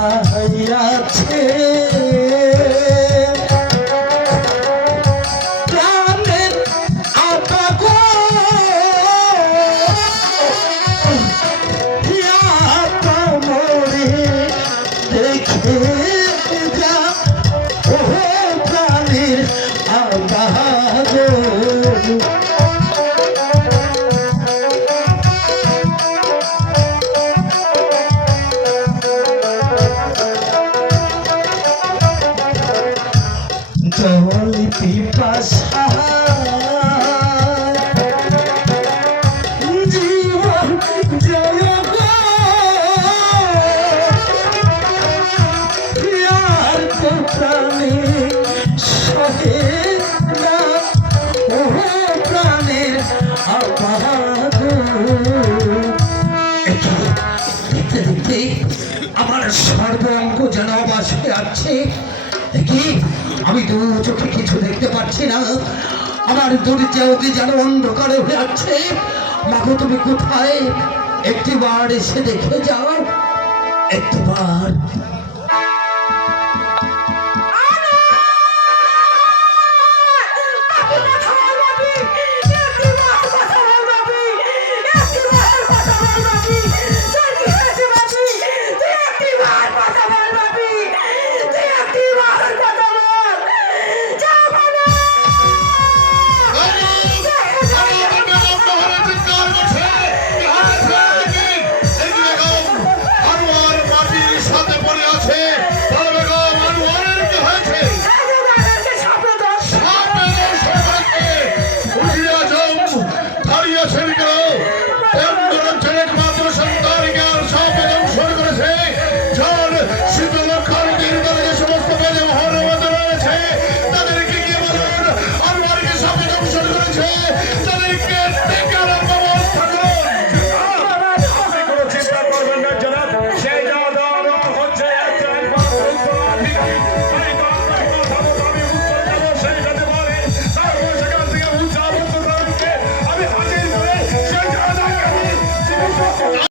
হাইয়াছে প্রাণের আপাগো মরে দেখে যা ও প্রাণের আপাগো জল পিপাসা জীবন জয় গো আর তো প্রাণে সহে না ও প্রাণের আপাগ দেখতে দেখতে আমার সর্বাঙ্গ যেন অবাস হয়ে আছে দেখি আমি দু চোখে কিছু দেখতে পাচ্ছি না আমার দূরজাওতে যেন অন্ধকারে হয়ে আছে মাগো তুমি কোথায় একটিবার এসে দেখে যাও একটিবার